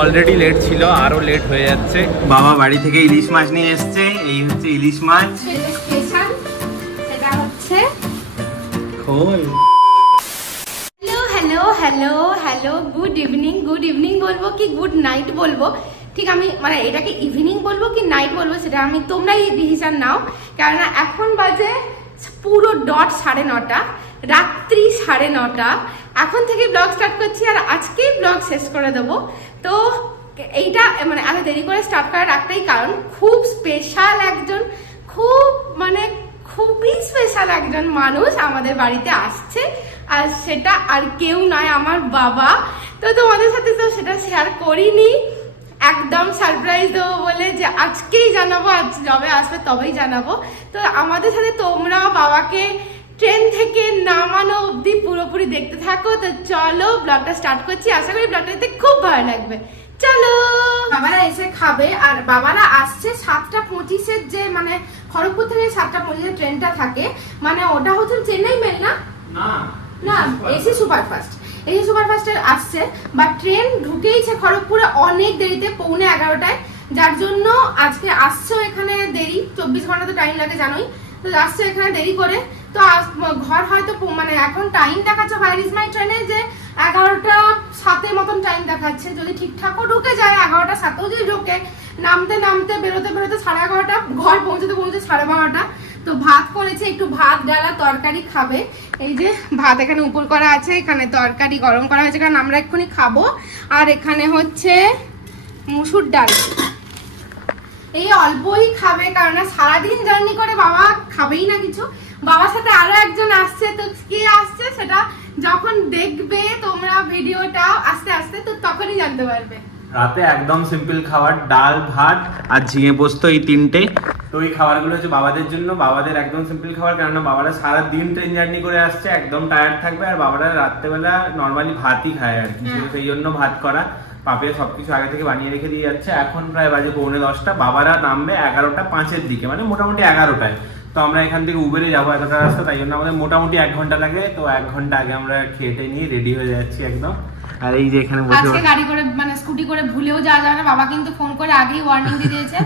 Already late ছিল আরও late হয়ে যাচ্ছে। বাবা বাড়ি থেকে ইলিশ মাছ নিয়ে এসছে এই হচ্ছে ইলিশ মাছ। স্পেশাল সেটা হচ্ছে খোল। Hello hello hello hello good evening good evening বলব কি গুড নাইট বলব? ঠিক আমি মানে এটাকে ইভিনিং বলব কি নাইট বলব সেটা আমি তোমরাই ডিসিশন নাও। কেননা এখন বাজে পুরো ডট সাড়ে নটা রাত্রি সাড়ে নটা। এখন থেকে ব্লগ স্টার্ট করছি আর আজকেই ব্লগ শেষ করে দেবো। তো এইটা মানে এত দেরি করে স্টার্ট করার একটাই কারণ খুব স্পেশাল একজন, খুব মানে খুবই স্পেশাল একজন মানুষ আমাদের বাড়িতে আসছে। আর সেটা আর কেউ নয় আমার বাবা। তো তোমাদের সাথে তো সেটা শেয়ার করিনি। একদম সারপ্রাইজ দেবো বলে যে আজকেই জানাব, আজ যবে আসবে তবেই জানাব। তো আমাদের সাথে তোমরা বাবাকে ট্রেন থেকে নামানো অবধি পুরোপুরি দেখতে থাকো। তো চলো ব্লগটা স্টার্ট করছি। আশা করি ব্লগটা দেখতে খুব ভালো লাগবে। চলো। বাবারা এসে খাবে আর বাবারা আসছে সাতটা পঁচিশের যে মানে খড়গপুর থেকে সাতটা পঁচিশের ট্রেনটা থাকে। মানে ওটা হচ্ছে চেন্নাই মেল না? না। AC superfast. এসি সুপারফাস্টে আসছে বা ট্রেন ঢুকেইছে খড়গপুরে অনেক দেরিতে পৌনে এগারোটায়। যার জন্য আজকে আসছেও এখানে দেরি। চব্বিশ ঘণ্টা তো টাইম লাগে জানোই। আসছে এখানে দেরি করে, তো ঘর হয়তো মানে এখন টাইম দেখাচ্ছে ইজ মাই ট্রেনে যে এগারোটা সাতের মতন টাইম দেখাচ্ছে। যদি ঠিকঠাকও ঢুকে যায়, এগারোটা সাতেও যদি ঢোকে, নামতে নামতে বেরোতে বেরোতে সাড়ে এগারোটা, ঘর পৌঁছতে পৌঁছতে সাড়ে বারোটা। তো ভাত করেছে, একটু ভাত, ডালা তরকারি খাবে। এই যে ভাত এখানে উপর করা আছে, এখানে তরকারি গরম করা হয়েছে, কারণ আমরা এক্ষুনি খাব। আর এখানে হচ্ছে মুসুর ডাল। এই অল্পই খাবে, কারণ সারাদিন জার্নি করে খাবেই না কিছু। বাবার সাথে আরও একজন আসছে তো কে আসছে সেটা যখন দেখবে তোমরা ভিডিওটা আস্তে আস্তে তো তখনই জানতে পারবে। রাতে একদম সিম্পল খাবার ডাল ভাত আর ঝিঙে পোস্ত এই তিনটে। তো এই খাবারগুলো হচ্ছে বাবাদের জন্য। বাবাদের একদম সিম্পল খাবার কেননা বাবারা সারা দিন ট্রেন জার্নি করে আসছে একদম টায়ার্ড থাকবে আর বাবারা রাত্রেবেলা নর্মালি ভাতই খায় আর কি। হ্যাঁ। সেই জন্য ভাত করা পাপে সবকিছু আগে থেকে বানিয়ে রেখে দিয়ে যাচ্ছে। এখন প্রায় বাজে পৌনে দশটা বাবারা নামবে এগারোটা পাঁচের দিকে মানে মোটামুটি এগারোটায়। তো আমরা এখান থেকে উবেরে যাব এতটা রাস্তা, তাই জন্য আমাদের মোটামুটি এক ঘণ্টা লাগে। তো এক ঘণ্টা আগে আমরা খেটে নিয়ে রেডি হয়ে যাচ্ছি একদম। আর এই যে এখানে আজকে গাড়ি করে মানে স্কুটি করে ভুলেও যাওয়া যাবে না। বাবা কিন্তু ফোন করে আগেই ওয়ার্নিং দিয়ে দিয়েছে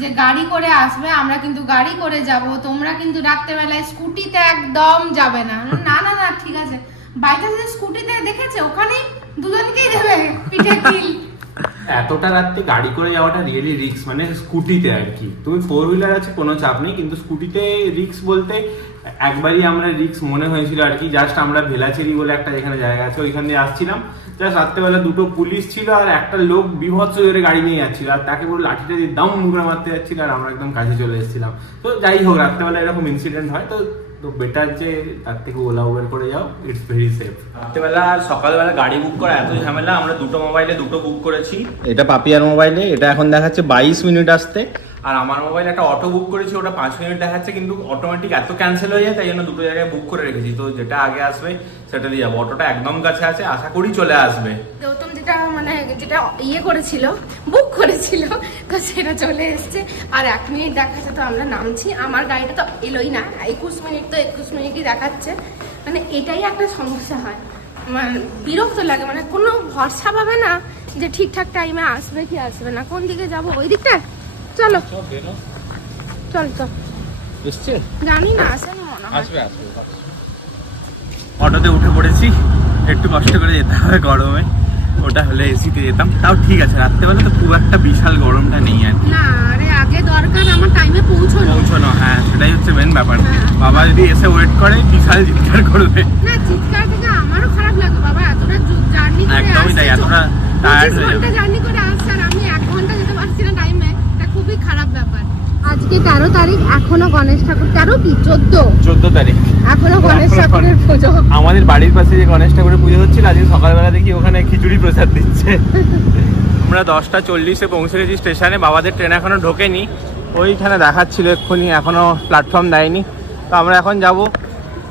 যে গাড়ি করে আসবে, আমরা কিন্তু গাড়ি করে যাব। তোমরা কিন্তু রাত্রেবেলায় স্কুটিতে একদম যাবে না। না না না, ঠিক আছে। বাইরে যদি স্কুটিতে দেখেছে, ওখানেই দুজনকেই দেবে পিঠে কিল এতটা রাত্রে গাড়ি করে যাওয়াটা রিয়েলি রিস্ক মানে স্কুটিতে আর কি। তুমি ফোর হুইলার আছে, কোনো চাপ নেই, কিন্তু স্কুটিতে রিস্ক বলতে একবারই আমরা রিস্ক মনে হয়েছিল আর কি জাস্ট আমরা ভেলাচেরি বলে একটা যেখানে জায়গা আছে, ওইখান আসছিলাম। জাস্ট রাত্রেবেলা দুটো পুলিশ ছিল আর একটা লোক বিভৎস জোরে গাড়ি নিয়ে যাচ্ছিল, আর তাকে পুরো লাঠিটা দিয়ে দাম মুখে মারতে যাচ্ছিল আর আমরা একদম কাছে চলে এসেছিলাম। তো যাই হোক, রাত্রেবেলা এরকম ইনসিডেন্ট হয়, তো তো বেটার যে তার থেকে ওলা উবের করে যাও ইটস ভেরি সেফ রাত্রেবেলা আর সকালবেলা গাড়ি বুক করা এত ঝামেলা আমরা দুটো মোবাইলে দুটো বুক করেছি। এটা পাপিয়ার মোবাইলে এটা এখন দেখাচ্ছে বাইশ মিনিট আসতে। আর আমার মোবাইলে একটা অটো বুক করেছি, ওটা পাঁচ মিনিট দেখাচ্ছে, কিন্তু অটোমেটিক এত ক্যান্সেল হয়ে যায়, তাই জন্য দুটো জায়গায় বুক করে রেখেছি। তো যেটা আগে আসবে, সেটা দিয়ে যাব। অটোটা একদম কাছে আছে, আশা করি চলে আসবে। গৌতম যেটা মানে যেটা ইয়ে করেছিল বুক করেছিল, তো সেটা চলে এসেছে। আর এক মিনিট দেখাচ্ছে, তো আমরা নামছি। আমার গাড়িটা তো এলোই না, একুশ মিনিট তো একুশ মিনিটই দেখাচ্ছে। মানে এটাই একটা সমস্যা হয়। মানে বিরক্ত লাগে মানে কোনো ভরসা পাবে না যে ঠিকঠাক টাইমে আসবে কি আসবে না। কোন দিকে যাব? ওই দিকটা চলো। চল চল জানি না আসেনি মনে আসবে আসবে অটোতে উঠে পড়েছি একটু কষ্ট করে যেতে হবে গরমে। ওটা হলে এসিতে যেতাম। তাও ঠিক আছে রাত্রেবেলা তো খুব একটা বিশাল গরমটা নেই আর না আরে আগে দরকার আমার টাইমে পৌঁছানো। পৌঁছানো হ্যাঁ সেটাই হচ্ছে মেন ব্যাপার। হ্যাঁ। বাবা যদি এসে ওয়েট করে বিশাল চিৎকার করবে। না চিৎকার থেকে আমারও খারাপ লাগে বাবা এতটা জার্নি করে একদমই তাই, এতটা tired হয়ে যাবে। জার্নি করে আসছে আর আমি এক ঘণ্টা যেতে পারছি না টাইমে এটা খুবই খারাপ ব্যাপার আজকে তেরো তারিখ এখনও গণেশ ঠাকুর। তেরো কি? চোদ্দ? চোদ্দ তারিখ। এখনও গণেশ ঠাকুরের পুজো। আমাদের বাড়ির পাশে যে গণেশ ঠাকুরের পুজো হচ্ছিল আজকে সকালবেলা দেখি ওখানে খিচুড়ি প্রসাদ দিচ্ছে। আমরা দশটা চল্লিশে পৌঁছে গেছি স্টেশনে বাবাদের ট্রেন এখনও ঢোকেনি। ওইখানে দেখাচ্ছিল এক্ষুনি এখনও প্ল্যাটফর্ম দেয়নি। তো আমরা এখন যাব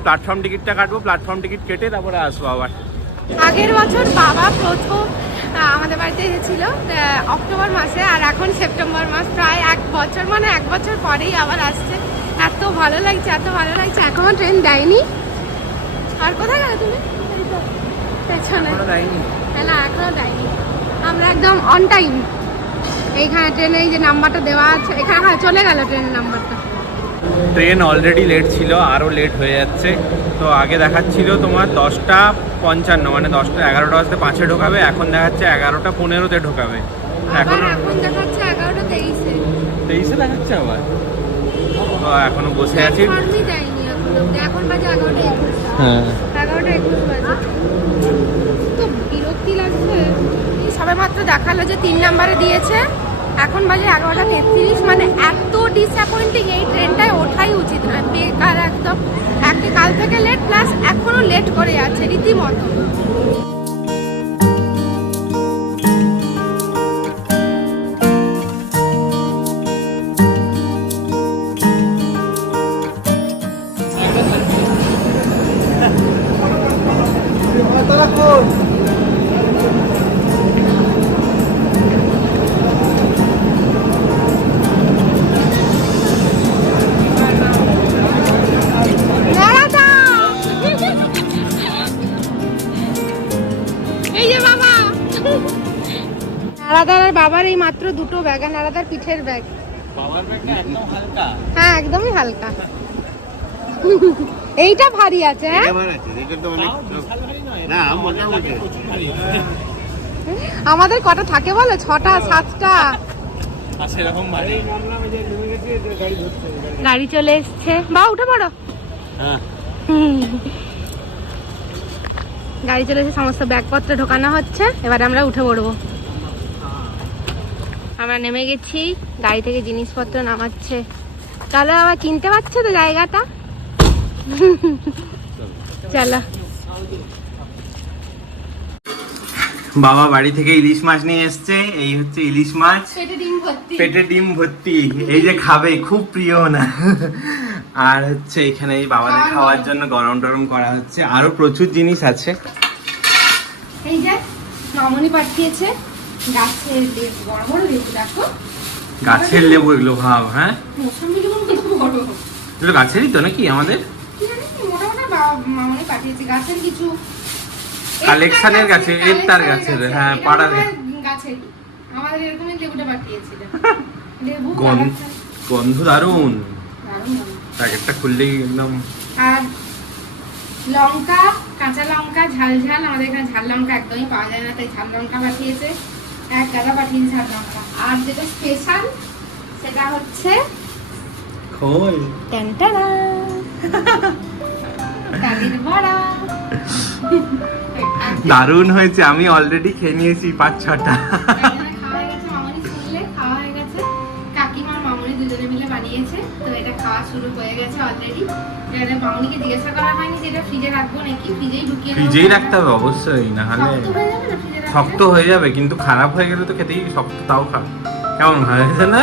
প্ল্যাটফর্ম টিকিটটা কাটবো প্ল্যাটফর্ম টিকিট কেটে তারপরে আসব আবার। আগের বছর বাবা প্রথম আমাদের বাড়িতে এসেছিল অক্টোবর মাসে আর এখন সেপ্টেম্বর মাস প্রায় এক বছর মানে এক বছর পরেই আবার আসছে। এত ভালো লাগছে এত ভালো লাগছে এখনও ট্রেন দেয়নি। আর কোথায় গেলে তুমি? পেছনে। হ্যাঁ না এখনও দেয়নি। আমরা আমরা একদম অন টাইম এইখানে ট্রেনে এই যে নাম্বারটা দেওয়া আছে এখানে হ্যাঁ চলে গেল ট্রেনের নাম্বারটা ট্রেন অলরেডি লেট ছিল আরও লেট হয়ে যাচ্ছে। তো আগে দেখাচ্ছিল তোমার দশটা পঞ্চান্ন মানে দশটা এগারোটা বাজতে পাঁচে ঢোকাবে এখন দেখাচ্ছে এগারোটা পনেরোতে ঢোকাবে। এখন তেইশে। দেখাচ্ছে আবার? তো এখনও বসে আছি। হ্যাঁ। এগারোটা একুশ বাজে। তো বিরক্তি লাগছে। সবে মাত্র দেখাল যে তিন নাম্বারে দিয়েছে। এখন বাজে এগারোটা তেত্রিশ মানে এত ডিসঅ্যাপয়েন্টিং এই ট্রেনটায় ওঠাই উচিত নয়। বেকার একদম। একটা কাল থেকে লেট প্লাস এখনও লেট করে যাচ্ছে রীতিমতো। এই মাত্র দুটো ব্যাগ আর নারাদার পিঠের ব্যাগ হ্যাঁ একদমই হালকা। এইটা ভারী আছে হ্যাঁ? আমাদের কটা থাকে বলো? ছটা সাতটা। সেরকম ভারী। গাড়ি চলে এসছে। বা উঠে পড়ো। হ্যাঁ। গাড়ি চলে এসে সমস্ত ব্যাগপত্র ঢোকানো হচ্ছে। এবার আমরা উঠে পড়ব। আমরা নেমে গেছি গাড়ি থেকে জিনিসপত্র নামাচ্ছে। চলো আবার চিনতে পারছ তো জায়গাটা? চলো। বাবা বাড়ি থেকে ইলিশ মাছ নিয়ে এসছে এই হচ্ছে ইলিশ মাছ। পেটে ডিম ভর্তি। পেটে ডিম ভর্তি এই যে খাবে খুব প্রিয় না। আর হচ্ছে এখানে এই বাবাদের খাওয়ার। জন্য। গরম টরম করা হচ্ছে। আরও প্রচুর জিনিস আছে। এই যে মামনি পাঠিয়েছে। গাছের লেবু বড় বড় লেবু দেখো। গাছের লেবু এগুলো ভাব হ্যাঁ? লেবু বড়। এগুলো গাছেরই তো নাকি আমাদের? কি জানি মোটা মোটা বা- মামনি পাঠিয়েছে। গাছের কিছু কালেকশনের গাছে, এরতার গাছের, হ্যাঁ, পাড়ার গাছের। আমাদের এরকমই লেবুটা পাঠিয়েছিল লেবু গন্ধ দারুণ দারুণ। প্যাকেটটা খুললেই একদম আর লঙ্কা কাঁচা লঙ্কা ঝাল ঝাল। আমাদের এখানে ঝাল লঙ্কা একদমই পাওয়া যায় না তাই ঝাল লঙ্কা পাঠিয়েছে। এক গাদা পাঠিয়েছে ঝাল লঙ্কা আর যেটা স্পেশাল সেটা হচ্ছে খোল। ট্যান্টারা কালির বড়া। দারুণ হয়েছে আমি অলরেডি খেয়ে নিয়েছি পাঁচ ছটা। হয়ে গেছে, মামনি খাওয়া হয়ে গেছে। কাকিমা আর মামনি মিলে বানিয়েছে তো এটা খাওয়া শুরু হয়ে গেছে অলরেডি মামনিকে জিজ্ঞাসা করা হয়নি যে এটা ফ্রিজে রাখব নাকি? ফ্রিজেই ঢুকিয়ে ফ্রিজেই রাখতে হবে অবশ্যই না হলে শক্ত হয়ে যাবে, কিন্তু খারাপ হয়ে গেলে তো খেতেই শক্ত, তাও খা। কেমন হয়েছে না?